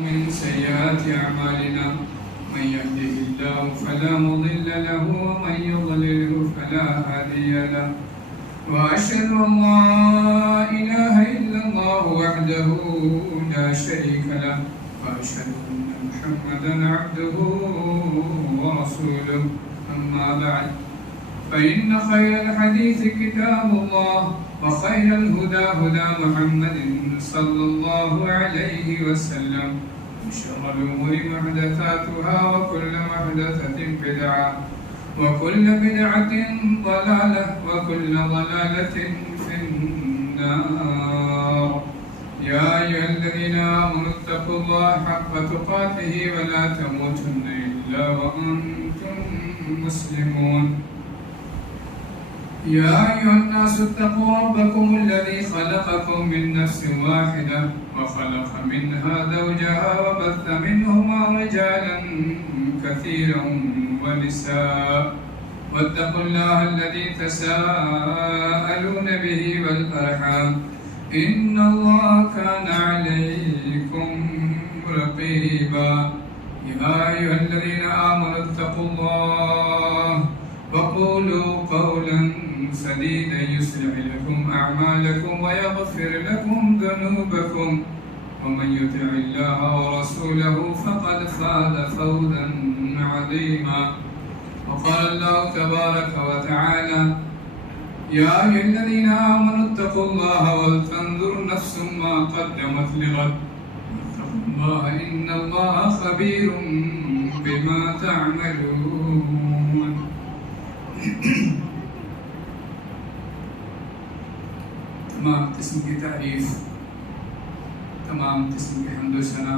من سيئات أعمالنا من يهده الله فلا مضل له ومن يضلله فلا هادي له وأشهد أن لا إله إلا الله وحده لا شريك له وأشهد أن محمدا عبده ورسوله أما بعد فإن خير الحديث كتاب الله وخير الهدى هدى محمد صلى الله عليه وسلم وشر الأمور محدثاتها وكل محدثة بدعة وكل بدعة ضلالة وكل ضلالة في النار يا أيها الذين آمنوا اتقوا الله حق تقاته ولا تموتن إلا وأنتم مسلمون يا أيها الناس اتقوا ربكم الذي خلقكم من نفس واحدة وخلق منها زوجها وبث منهما رجالا كثيرا ونساء واتقوا الله الذي تساءلون به والأرحام إن الله كان عليكم رقيبا يا أيها الذين آمنوا اتقوا الله وقولوا قولا سديدا يصلح لكم أعمالكم ويغفر لكم ذنوبكم ومن يطع الله ورسوله فقد فاز فوزا عظيما وقال الله تبارك وتعالى يا أيها الذين آمنوا اتقوا الله ولتنظر نفس ما قدمت لغد واتقوا الله إن الله خبير بما تعملون تمام قسم کی تعریف، تمام قسم کی حمد و ثنا،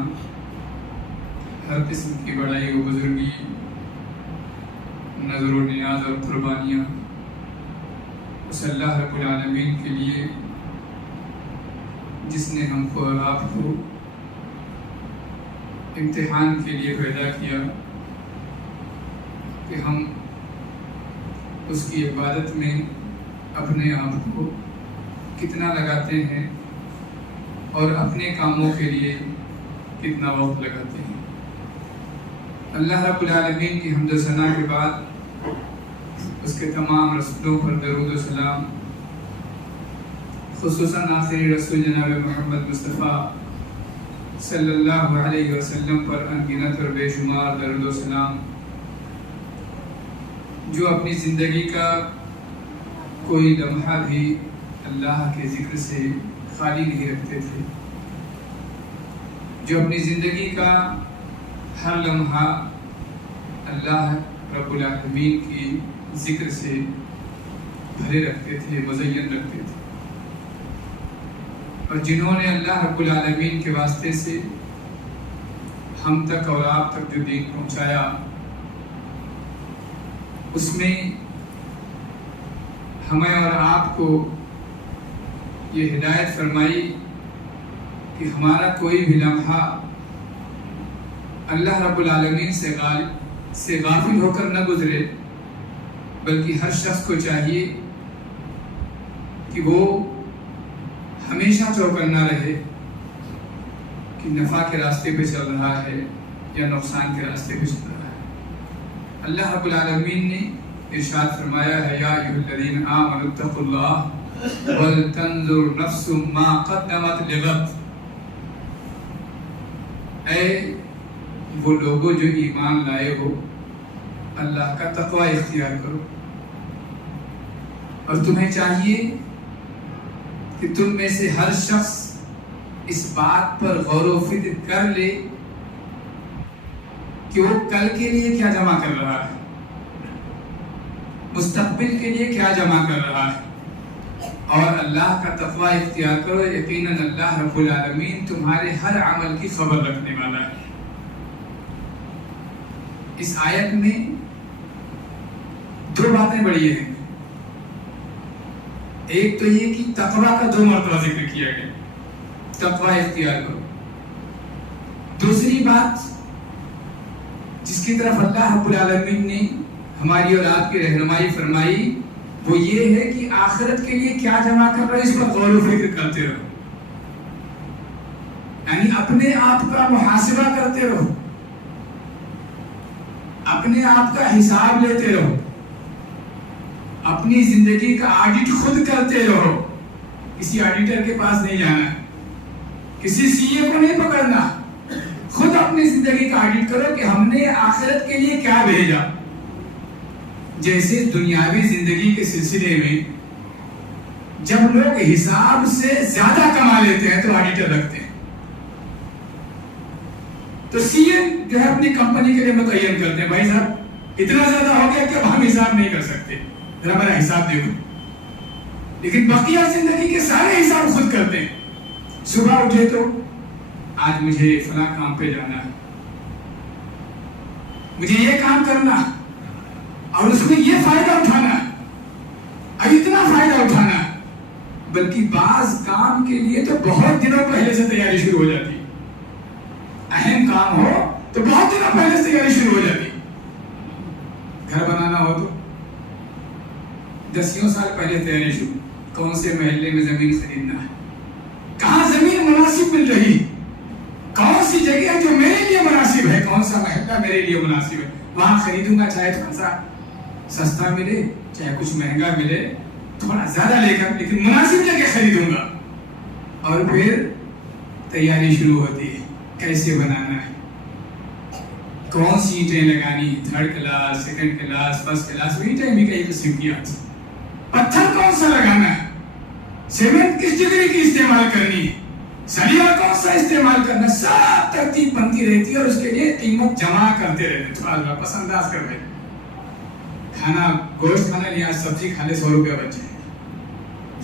ہر قسم کی بڑائی و بزرگی، نظر و نیاز اور قربانیاں اس اللہ رب العالمین کے لیے جس نے ہم کو اور آپ کو امتحان کے لیے پیدا کیا کہ ہم اس کی عبادت میں اپنے آپ کو کتنا لگاتے ہیں اور اپنے کاموں کے لیے کتنا وقت لگاتے ہیں۔ اللہ رب العالمین کی حمد و ثنا کے بعد اس کے تمام رسولوں پر درود و سلام، خصوصاً آخری رسول جناب محمد مصطفیٰ صلی اللہ علیہ وسلم پر انگنت اور بے شمار درود و سلام، جو اپنی زندگی کا کوئی لمحہ بھی اللہ کے ذکر سے خالی نہیں رکھتے تھے، جو اپنی زندگی کا ہر لمحہ اللہ رب العالمین کی ذکر سے بھرے رکھتے تھے، مزین رکھتے تھے، اور جنہوں نے اللہ رب العالمین کے واسطے سے ہم تک اور آپ تک جو دین پہنچایا، اس میں ہمیں اور آپ کو یہ ہدایت فرمائی کہ ہمارا کوئی بھی لمحہ اللہ رب العالمین سے غافل ہو کر نہ گزرے، بلکہ ہر شخص کو چاہیے کہ وہ ہمیشہ چوکنا رہے کہ نفع کے راستے پہ چل رہا ہے یا نقصان کے راستے پہ چل رہا ہے۔ اللہ رب العالمین نے ارشاد فرمایا ہے یا ایھا الذین آمنوا اتقوا اللہ ولتنظر نفس ما قدمت لغد، اے وہ لوگوں جو ایمان لائے ہو اللہ کا تقوی اختیار کرو، اور تمہیں چاہیے کہ تم میں سے ہر شخص اس بات پر غور و فکر کر لے کہ وہ کل کے لیے کیا جمع کر رہا ہے، مستقبل کے لیے کیا جمع کر رہا ہے، اور اللہ کا تقوی اختیار کرو، یقیناً اللہ رب العالمین تمہارے ہر عمل کی خبر رکھنے والا ہے۔ اس آیت میں دو باتیں بڑی ہیں، ایک تو یہ کہ تقوی کا 2 مرتبہ ذکر کیا گیا، تقوی اختیار کرو۔ دوسری بات جس کی طرف اللہ رب العالمین نے ہماری اور آپ کی رہنمائی فرمائی وہ یہ ہے کہ آخرت کے لیے کیا جمع کر رہے اس پر غور و فکر کرتے رہو۔ یعنی اپنے آپ کا محاسبہ کرتے رہو، اپنے آپ کا حساب لیتے رہو، اپنی زندگی کا آڈٹ خود کرتے رہو. کسی آڈیٹر کے پاس نہیں جانا، کسی سی اے کو نہیں پکڑنا. خود اپنی زندگی کا آڈٹ کرو کہ ہم نے آخرت کے لیے کیا بھیجا. جیسے دنیاوی زندگی کے سلسلے میں جب لوگ حساب سے زیادہ کما لیتے ہیں تو آڈیٹر رکھتے ہیں. تو سی اے جو ہے اپنی کمپنی کے لیے متعین کرتے ہیں، بھائی صاحب اتنا زیادہ ہو گیا کہ اب ہم حساب نہیں کر سکتے، ذرا میرا حساب دیکھو. لیکن بقیہ زندگی کے سارے حساب خود کرتے ہیں. صبح اٹھے تو آج مجھے فلاں کام پہ جانا ہے، مجھے یہ کام کرنا اور اس میں یہ فائدہ اٹھانا ہے، اب اتنا فائدہ اٹھانا ہے. بلکہ بعض کام کے لیے تو بہت دنوں پہلے سے تیاری شروع ہو جاتی ہے. اہم کام ہو تو بہت دنوں پہلے سے تیاری شروع ہو جاتی. گھر بنانا ہو تو 10 سال پہلے تیاری شروع. کون سے محلے میں زمین خریدنا ہے، کہاں زمین مناسب مل رہی، کون سی جگہ جو میرے لیے مناسب ہے، کون سا محلہ میرے لیے مناسب ہے، وہاں خریدوں گا. چاہے تھوڑا سا سستا ملے، چاہے کچھ مہنگا ملے، تھوڑا زیادہ لے کر، لیکن مناسب جگہ خریدوں گا. اور پھر تیاری شروع ہوتی ہے، کیسے بنانا ہے، کون سی اینٹیں لگانی ہے، 3rd class, 2nd class, 1st class. اینٹیں بھی کئی قسم کی آتی. پتھر کون سا لگانا ہے، سیمنٹ کس ڈگری کی استعمال کرنی ہے، سلیہ کون سا استعمال کرنا، سب ترتیب بنتی رہتی ہے. اور اس کے لیے قیمت جمع کرتے رہتے، تھوڑا پس انداز کر رہے. کھانا گوشت کھانا لیا، سبزی کھا لے، 100 روپیہ بچ جائے،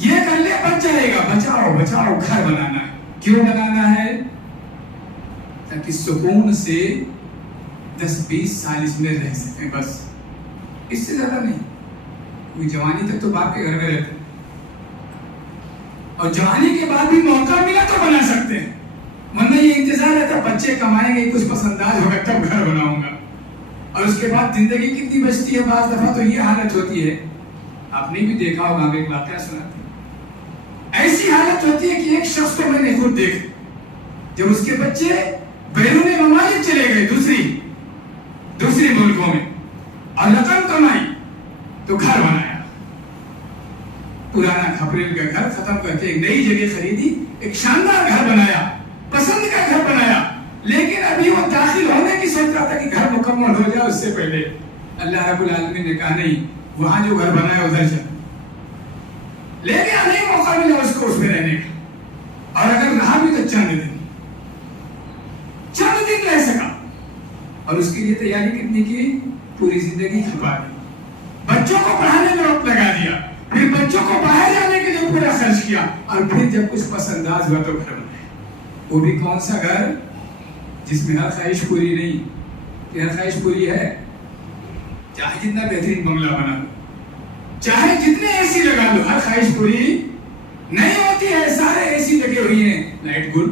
یہ کر لے بچ جائے گا. بچاؤ بچاؤ. گھر بنانا ہے. کیوں بنانا ہے؟ تاکہ سکون سے 10-20 سال اس میں رہ سکیں، بس اس سے زیادہ نہیں. کوئی جوانی تک تو باپ کے گھر میں رہتے، اور جوانی کے بعد بھی موقع ملا تو بنا سکتے ہیں. ورنہ یہ انتظار رہتا بچے کمائیں گے، کچھ پس انداز ہوگا تب گھر بناؤں گا. اور اس کے بعد زندگی کتنی بچتی ہے. بعض دفعہ تو یہ حالت ہوتی ہے، آپ نے بھی دیکھا ہوگا، ہم ایک واقعہ سناتے ہیں. ایسی حالت ہوتی ہے کہ ایک شخص کو میں نے خود دیکھا، جب اس کے بچے بیرون ممالک چلے گئے، دوسری ملکوں میں، اور رقم کمائی تو گھر بنایا. پرانا کھپریل کا گھر ختم کر کے ایک نئی جگہ خریدی، ایک شاندار گھر بنایا، پسند کا گھر بنایا. لیکن ابھی وہ داخل ہونے کی سوچ رہا تھا کہ گھر مکمل ہو جائے. اس سے پہلے اللہ رب العالمین نے کہا نہیں، وہاں جو گھر بنایا ادھر چل. لیکن نہیں موقع ملا اس کو اس میں رہنے کا، اور اگر رہا بھی تو چند دن رہ سکا. اور اس کے لیے تیاری کتنی کی، پوری زندگی کھپا دی. بچوں کو پڑھانے میں وقت لگا دیا، پھر بچوں کو باہر جانے کے لیے پورا خرچ کیا، اور پھر جب کچھ پس انداز ہوا تو گھر بنایا. وہ بھی کون سا گھر جس میں ہر خواہش پوری نہیں. کہ ہر خواہش پوری ہے، چاہے جتنا بہترین بنگلہ بنا لو، چاہے جتنے اے سی لگا لو، ہر خواہش پوری نہیں ہوتی ہے. سارے اے سی لگے ہوئے ہیں، لائٹ گل،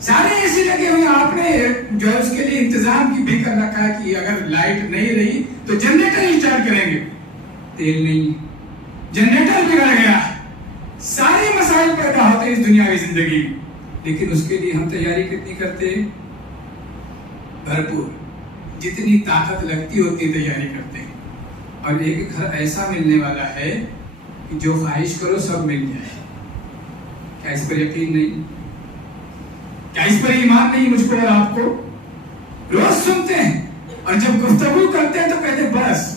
سارے اے سی لگے ہوئے ہیں. آپ نے جو ہے اس کے لیے انتظام کی بھی کر رکھا ہے کہ اگر لائٹ نہیں رہی تو جنریٹر انسٹارٹ کریں گے. تیل نہیں، جنریٹر بگڑ گیا. سارے مسائل پیدا ہوتے ہیں اس دنیاوی زندگی میں. لیکن اس کے لیے ہم تیاری کتنی کرتے ہیں؟ بھرپور. جتنی طاقت لگتی ہوتی تیاری کرتے ہیں. اور ایک گھر ایسا ملنے والا ہے کہ جو خواہش کرو سب مل جائے. کیا اس پر یقین نہیں؟ کیا اس پر ایمان نہیں مجھ کو اور آپ کو؟ روز سنتے ہیں اور جب گفتگو کرتے ہیں تو کہتے ہیں بس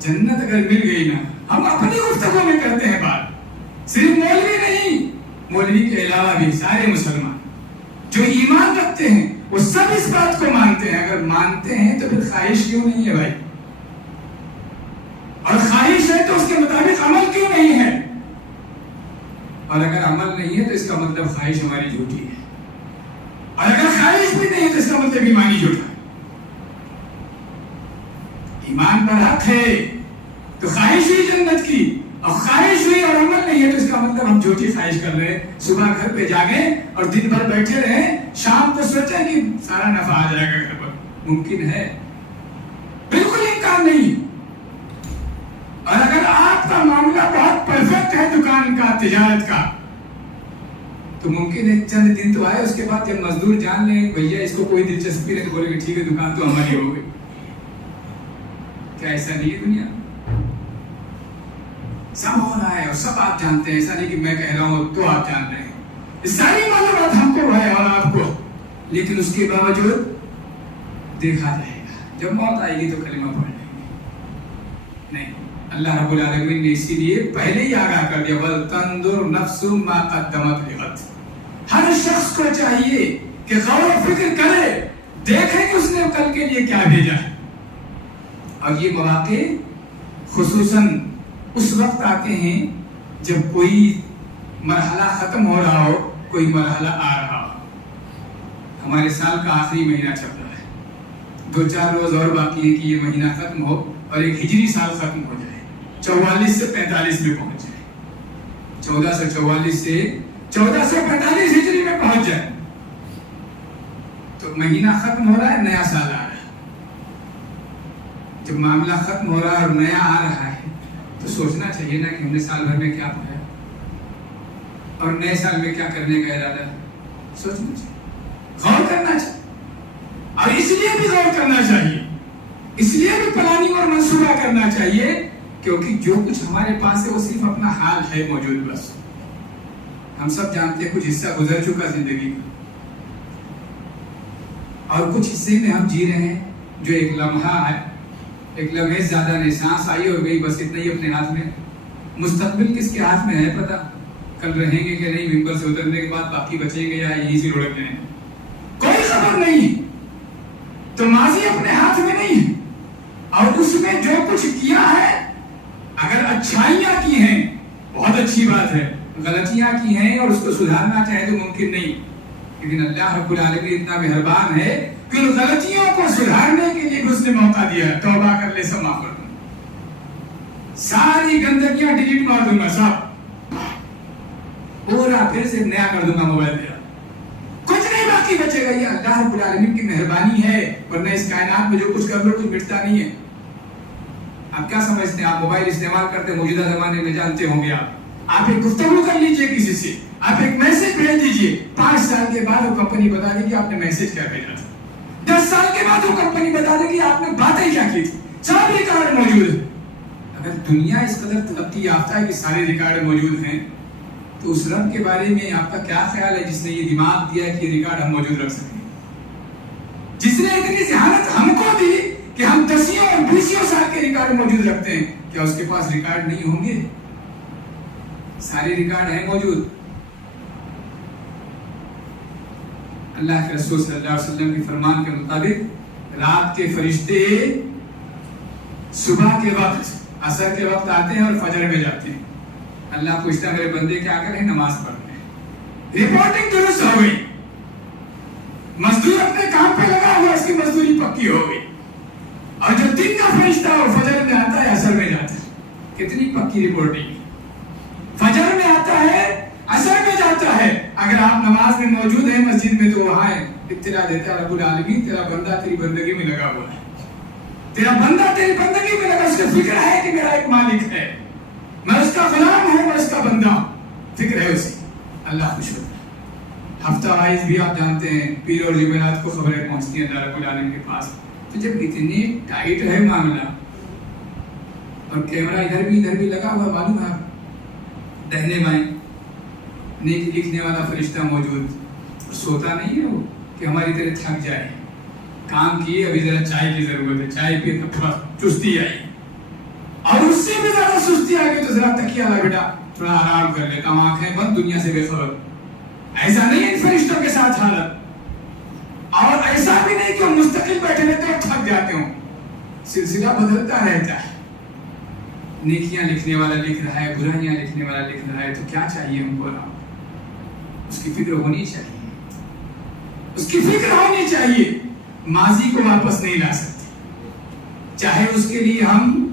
جنت اگر مل گئی نا. ہم اپنی گفتگو میں کرتے ہیں بات. صرف مولوی نہیں، مولوی کے علاوہ بھی سارے مسلمان جو ایمان رکھتے ہیں وہ سب اس بات کو مانتے ہیں. اگر مانتے ہیں تو پھر خواہش کیوں نہیں ہے بھائی؟ اور خواہش ہے تو اس کے مطابق عمل کیوں نہیں ہے؟ اور اگر عمل نہیں ہے تو اس کا مطلب خواہش ہماری جھوٹی ہے. اور اگر خواہش بھی نہیں ہے تو اس کا مطلب ایمان ہی جھوٹا ہے. ایمان پر حق ہے تو خواہش ہوئی جنت کی، اور خواہش ہوئی اور عمل نہیں ہے تو اس کا مطلب ہم جھوٹی خواہش کر رہے ہیں. صبح گھر پہ جاگیں اور دن بھر بیٹھے رہیں، شام کو سوچیں کہ سارا نفع آ جائے گا گھر پر. ممکن ہے؟ بالکل امکان نہیں. اور اگر آپ کا معاملہ بہت پرفیکٹ ہے دکان کا، تجارت کا، تو ممکن ہے چند دن تو آئے، اس کے بعد جب مزدور جان لیں بھیا اس کو کوئی دلچسپی نہیں تو بولے کہ ٹھیک ہے دکان تو ہماری ہو گئی. کیا ایسا نہیں ہے دنیا؟ سب ہو رہا ہے اور سب آپ جانتے ہیں. ایسا نہیں کہ میں کہہ رہا ہوں تو آپ جان رہے ہیں. ساری معلومات ہم کو ہے اور آپ کو، لیکن اس کے باوجود دیکھا جائے گا. جب موت آئے گی تو کلمہ پڑھ لیں گے. نہیں، اللہ رب العالمین نے اسی لیے پہلے ہی آگاہ کر دیا وَلْتَنْظُرْ نَفْسُ مَا قَدَّمَتْ لِغَدٍ. ہر شخص کو چاہیے کہ غور و فکر کرے، دیکھے کہ اس نے کل کے لیے کیا بھیجا ہے. اور یہ مواقع خصوصاً اس وقت آتے ہیں جب کوئی مرحلہ ختم ہو رہا ہو، کوئی مرحلہ آ رہا ہو. ہمارے سال کا آخری مہینہ چل رہا ہے، 2-4 روز اور باقی ہے کہ یہ مہینہ ختم ہو اور ایک ہجری سال ختم ہو جائے، 44 سے 45 میں پہنچ جائے. 1444 سے 1445 ہجری میں پہنچ جائے تو مہینہ ختم ہو رہا ہے، نیا سال آ رہا ہے. جب معاملہ ختم ہو رہا ہے اور نیا آ رہا ہے تو سوچنا چاہیے نا کہ ہم نے سال بھر میں کیا پایا اور نئے سال میں کیا کرنے کا ارادہ ہے. سوچنا چاہیے، غور کرنا چاہیے. اور اس لیے بھی غور کرنا چاہیے، اس لیے بھی پلاننگ اور منصوبہ کرنا چاہیے کیونکہ جو کچھ ہمارے پاس ہے وہ صرف اپنا حال ہے موجود. بس ہم سب جانتے ہیں کچھ حصہ گزر چکا زندگی کا اور کچھ حصے میں ہم جی رہے ہیں جو ایک لمحہ ہے، ایک لمحے زیادہ نہیں، سانس آئی اور گئی، بس اتنا ہی اپنے ہاتھ میں. مستقبل کس کے ہاتھ میں ہے پتا؟ کل رہیں گے کہ نہیں، ممبر سے اترنے کے بعد باقی بچیں گے یا یہیں سے لڑک جائیں گے، کوئی خبر نہیں. تو ماضی اپنے ہاتھ میں نہیں ہے اور اس میں جو کچھ کیا ہے، اگر اچھائیاں کی ہیں بہت اچھی بات ہے، غلطیاں کی ہیں اور اس کو سدھارنا چاہے تو ممکن نہیں. لیکن اللہ رب العالمین اتنا مہربان ہے کہ ان غلطیوں کو سدھارنے کے لیے اس نے موقع دیا. توبہ کر لے، سب معاف کر دوں، ساری گندگیاں ڈیلیٹ مار دوں گا، سب پورا پھر سے نیا کر دوں گا موبائل میرا، کچھ نہیں باقی بچے گا. یہ اللہ رب العالمین کی مہربانی ہے، ورنہ اس کائنات میں جو کچھ کر لو کچھ مٹتا نہیں ہے. آپ کیا سمجھتے ہیں؟ آپ موبائل استعمال کرتے موجودہ زمانے میں، جانتے ہوں گے آپ ایک گفتگو کر لیجئے کسی سے، آپ ایک میسج بھیج دیجئے، 5 سال کے بعد وہ کمپنی بتا دے گی آپ نے میسج کیا بھیجا تھا. 10 سال کے بعد وہ کمپنی بتا دے گی آپ نے باتیں کیا کی تھی، سب ریکارڈ موجود ہے. اگر دنیا اس قدر ترقی یافتہ ہے کہ سارے ریکارڈ موجود ہیں تو اس رب کے بارے میں آپ کا کیا خیال ہے جس نے یہ دماغ دیا ہے کہ یہ ریکارڈ ہم موجود رکھ سکیں، جس نے اتنی ذہانت ہم کو دی کہ ہم 10 اور 20 سال کے ریکارڈ موجود رکھتے ہیں؟ کیا اس کے پاس ریکارڈ نہیں ہوں گے؟ سارے ریکارڈ ہیں موجود. اللہ کے رسول صلی اللہ علیہ وسلم کے فرمان کے مطابق رات کے فرشتے صبح کے وقت، عصر کے وقت آتے ہیں اور فجر میں جاتے ہیں. اللہ پوچھتا ہے میرے بندے کیا کریں؟ نماز پڑھتے ہیں. رپورٹنگ درست ہو گئی، مزدور اپنے کام پہ لگا ہوا، اس کی مزدوری پکی ہو گئی. اور جو دن کا فرشتہ اور فجر میں آتا ہے، عصر میں جاتا ہے. کتنی پکی رپورٹنگ! فجر میں آتا ہے، عصر میں جاتا ہے. اگر آپ نماز میں موجود ہیں مسجد میں تو وہاں اطلاع دیتا ہے رب العالمین تیرا بندہ تیری بندگی میں لگا ہوا ہے، تیرا بندہ تیری بندگی میں لگا. اس کو فکر ہے کہ میرا ایک مالک ہے، میں اس کا غلام ہوں، میں اس کا بندہ ہوں، فکر ہے اسے. اللہ خوش ہوتا ہے. ہفتہ وائز بھی آپ جانتے ہیں پیر اور جمعرات کو خبریں پہنچتی ہیں اللہ رب العالمین کے پاس. تو جب اتنی ٹائٹ ہے معاملہ اور کیمرہ ادھر بھی لگا ہوا، معلوم ہے دہنے بائیں نیک لکھنے والا فرشتہ موجود، اور سوتا نہیں ہے وہ کہ ہماری طرح تھک جائے. کام کیے، ابھی ذرا چائے کی ضرورت ہے، چائے پی تھوڑا چستی آئی، اور اس سے بھی زیادہ سستی آ گئی تو ذرا تکیہ لا بیٹا تھوڑا آرام کر لیتا ہوں، آنکھیں بند، دنیا سے بے خبر. ایسا نہیں ہے ان فرشتوں کے ساتھ حالت. اور ایسا بھی نہیں کہ ہم مستقل بیٹھے رہتے اور تھک جاتے ہوں، سلسلہ بدلتا رہتا ہے. نیکیاں لکھنے والا لکھ رہا ہے، برائیاں لکھنے والا لکھ رہا ہے. تو کیا چاہیے ہم کو؟ اس کی فکر ہونی چاہیے، اس کی فکر ہونی چاہیے. ماضی کو واپس نہیں لا سکتے، چاہے اس کے لیے ہم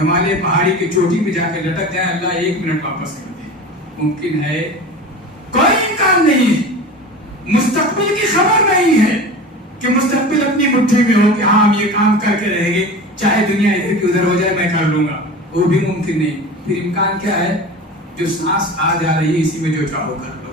ہمالیہ پہاڑی کی چوٹی پہ جا کے لٹک جائیں، اللہ 1 منٹ واپس کر دے. ممکن ہے؟ کوئی امکان نہیں ہے. مستقبل کی خبر نہیں ہے کہ مستقبل اپنی مٹھی میں ہو کہ ہاں ہم یہ کام کر کے رہیں گے، چاہے دنیا ادھر کی ادھر ہو جائے میں کر لوں گا. وہ بھی ممکن نہیں. پھر امکان کیا ہے؟ جو سانس آ جا رہی ہے اسی میں جو چاہو کر لو.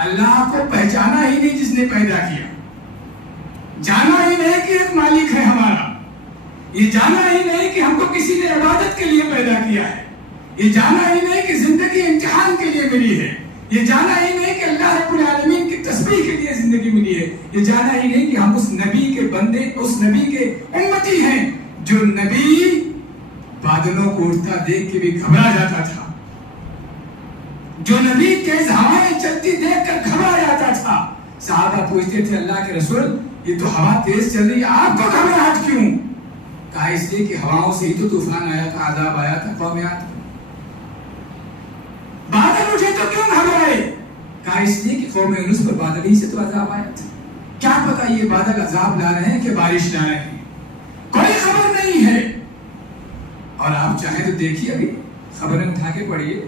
اللہ کو پہچانا ہی نہیں جس نے پیدا کیا، جانا ہی نہیں کہ ایک مالک ہے ہمارا، یہ جانا ہی نہیں کہ ہم کو کسی نے عبادت کے لیے پیدا کیا ہے، یہ جانا ہی نہیں کہ زندگی امتحان کے لیے ملی ہے، یہ جانا ہی نہیں کہ اللہ رب العالمین کی تسبیح کے لیے زندگی ملی ہے، یہ جانا ہی نہیں کہ ہم اس نبی کے بندے، اس نبی کے امتی ہیں جو نبی بادلوں کو اڑتا دیکھ کے بھی گھبرا جاتا تھا، جو نبی تیز ہوائیں چلتی دیکھ کر گھبرا جاتا تھا۔ صحابہ پوچھتے تھے اللہ کے رسول یہ تو ہوا تیز چل رہی ہے، آپ کو گھبراہٹ کیوں؟ کہا اس لیے کہ ہواؤں سے ہی تو طوفان آیا تھا، عذاب آیا تھا قوم عاد۔ بادل اٹھے تو کیوں گھبرائے؟ کہا اس لیے کہ قوم یونس پر بادل ہی سے تو عذاب آیا تھا، کیا پتا یہ بادل عذاب لا رہے ہیں کہ بارش لا رہے ہیں، کوئی خبر نہیں ہے۔ اور آپ چاہیں تو دیکھیے، ابھی خبریں اٹھا کے پڑھیے،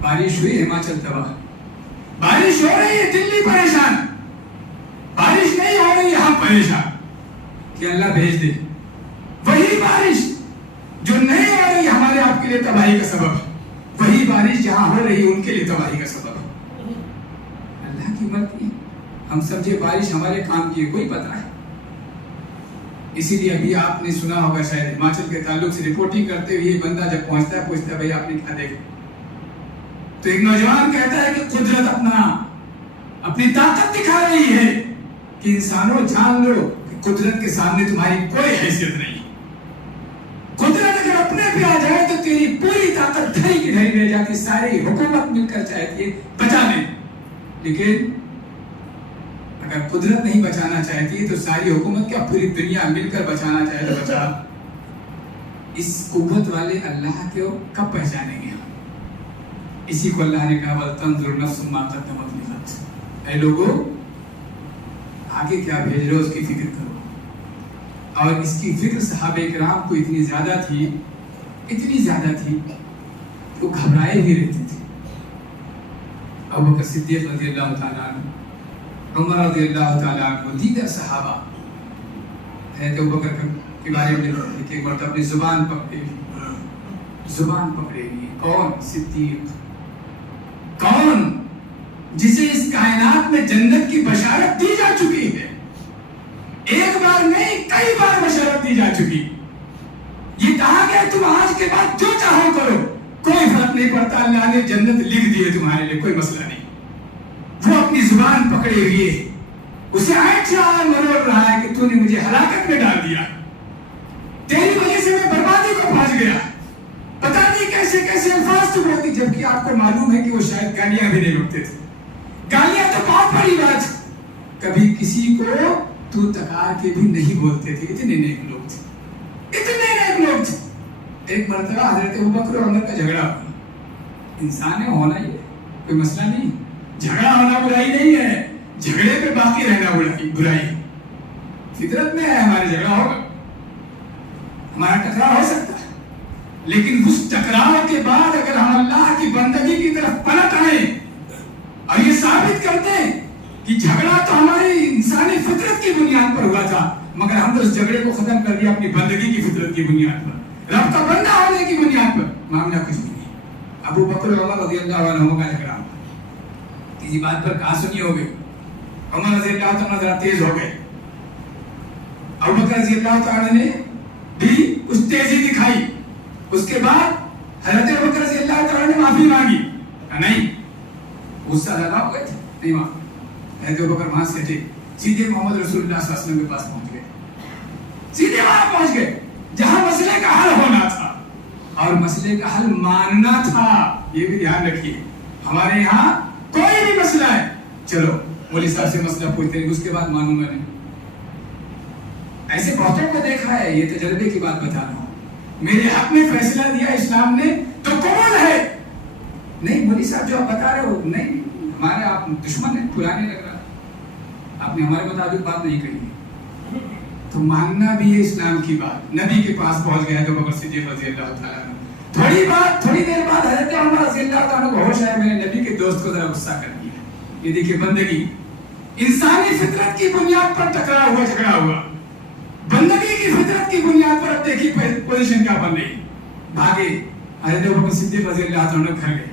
بارش ہوئی ہماچل تباہ، بارش ہو رہی ہے دلی پریشان، بارش نہیں ہو رہی یہاں پریشان، کہ اللہ بھیج دے وہی بارش جو نہیں ہو رہی ہمارے آپ کے لیے تباہی کا سبب ہے، وہی بارش جہاں ہو رہی ان کے لیے تباہی کا سبب ہے۔ اللہ کی مرضی، ہم سمجھے بارش ہمارے کام کی ہے، کوئی پتہ ہے۔ اسی لیے ابھی آپ نے سنا ہوگا شاید ہماچل کے تعلق سے رپورٹنگ کرتے ہوئے یہ بندہ جب پہنچتا ہے پوچھتا ہے بھائی آپ نے کیا دیکھا، تو ایک نوجوان کہتا ہے کہ قدرت اپنی طاقت دکھا رہی ہے کہ انسانوں جان لو کہ قدرت کے سامنے تمہاری کوئی حیثیت نہیں، قدرت اگر اپنے پہ آ جائے تو تیری پوری طاقت دھری کی دھری رہ جاتی، ساری حکومت مل کر چاہتی ہے بچانے، لیکن اگر قدرت نہیں بچانا چاہتی ہے تو ساری حکومت کیا پوری دنیا مل کر بچانا چاہے تو بچا۔ اس قوت والے اللہ کو کب پہچانیں گے ہم؟ اسی کو اللہ نے کہا وَلْتَنْظُرْ نَفْسٌ مَا قَدَّمَتْ لِغَدٍ، اے لوگو آگے کیا بھیج رہے ہو اس کی فکر کرو۔ اور اس کی فکر صحابہ کرام کو اتنی زیادہ تھی وہ گھبرائے بھی رہتے تھے۔ ابوبکر صدیق رضی اللہ تعالیٰ عنہ، عمر رضی اللہ تعالیٰ عنہ، دیگر صحابہ حضرت ابوبکر کے بارے میں کہ ایک مرتبہ اپنی زبان پکڑے ہوئی، کون؟ صدیق، کون جسے اس کائنات میں جنت کی بشارت دی جا چکی ہے، ایک بار نہیں کئی بار بشارت دی جا چکی، یہ کہا گیا تم آج کے بعد جو چاہو کرو، کوئی فرق نہیں پڑتا، اللہ نے جنت لکھ دی ہے تمہارے لیے، کوئی مسئلہ نہیں۔ وہ اپنی زبان پکڑے ہوئے اسے آئٹ رہا ہے، مروڑ رہا ہے کہ تو نے مجھے ہلاکت میں ڈال دیا، تیری وجہ سے میں بربادی کو پہنچ گیا، پتہ نہیں کیسے کیسے الفاظ تو بولتی، جبکہ آپ کو معلوم ہے کہ وہ شاید گالیاں بھی نہیں بکتے تھے، گالیاں تو بہت بڑی بات، کبھی کسی کو تو تکار کے بھی نہیں بولتے تھے، اتنے نیک لوگ تھے۔ ایک مرتبہ حضرت ابوبکر اور عمر کا جھگڑا ہوا، انسان ہے ہونا ہی ہے، کوئی مسئلہ نہیں، جھگڑا ہونا برائی نہیں ہے، جھگڑے پہ باقی رہنا برائی، فطرت میں ہے ہمارے جھگڑا ہوگا، ہمارا ٹکراؤ ہو سکتا ہے، لیکن اس ٹکراؤ کے بعد اگر ہم اللہ کی بندگی کی طرف پلٹ آئیں اور یہ ثابت کرتے ہیں کہ جھگڑا تو ہماری انسانی فطرت کی بنیاد پر ہوا تھا، مگر ہم نے اس جھگڑے کو ختم کر دیا اپنی بندگی کی فطرت کی بنیاد پر، رب کا بندہ ہونے کی بنیاد پر، معاملہ کچھ بھی نہیں۔ ابوبکر اور عمر رضی اللہ عنہ کا جھگڑا کسی بات پر کہا سنی ہو گئی، عمر رضی اللہ عنہ ذرا تیز ہو گئے، ابوبکر رضی اللہ تعالیٰ نے بھی کچھ تیزی دکھائی، اس کے بعد حضرت ابوبکر رضی اللہ تعالیٰ نے معافی مانگی، نہیں غصہ لگا ہو گئے تھے، نہیں مانگا، حضرت ابوبکر وہاں سے ہٹے، سیدھے محمد رسول اللہ صلی اللہ علیہ وسلم کے پاس پہنچ گئے، سیدھے وہاں پہنچ گئے جہاں مسئلے کا حل ہونا تھا، اور مسئلے کا حل ماننا تھا۔ یہ بھی دھیان رکھیے، ہمارے یہاں کوئی بھی مسئلہ ہے چلو مولوی صاحب سے مسئلہ پوچھتے ہیں، اس کے بعد مانوں گا نہیں، ایسے بہتوں کو دیکھا ہے، یہ تجربے کی بات بتا رہا ہوں، میرے حق میں فیصلہ دیا اسلام نے تو قبول ہے، نہیں مولوی صاحب جو آپ بتا رہے ہو نہیں، ہمارے آپ دشمن ہیں، پرانے لگ رہا، آپ نے ہمارے مطابق بات نہیں کہی، تو ماننا بھی ہے اسلام کی بات۔ نبی کے پاس پہنچ گیا تو ابوبکر صدیق رضی اللہ تعالیٰ عنہ، تھوڑی دیر بعد حضرت عمر رضی اللہ تعالیٰ کو ہوش آیا، میں نے نبی کے دوست کو ذرا غصہ کر دیا۔ یہ دیکھیے بندگی، انسانی فطرت کی بنیاد پر ٹکرا ہوا، جھگڑا ہوا، بندگی کی فطرت کی بنیاد پر اب دیکھیے پوزیشن کیا بن رہی، بھاگے حضرت ابوبکر صدیق رضی اللہ تعالیٰ گھر گئے،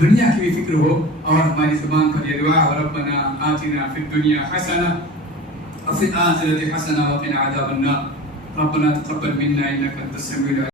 دنیا کی بھی فکر ہو اور ہماری زبان پر یہ دعا ہو ربنا آتنا فی الدنیا حسنہ وفی الآخرۃ حسنہ وقنا عذاب النار ربنا تقبل منا انک انت السمیع العلیم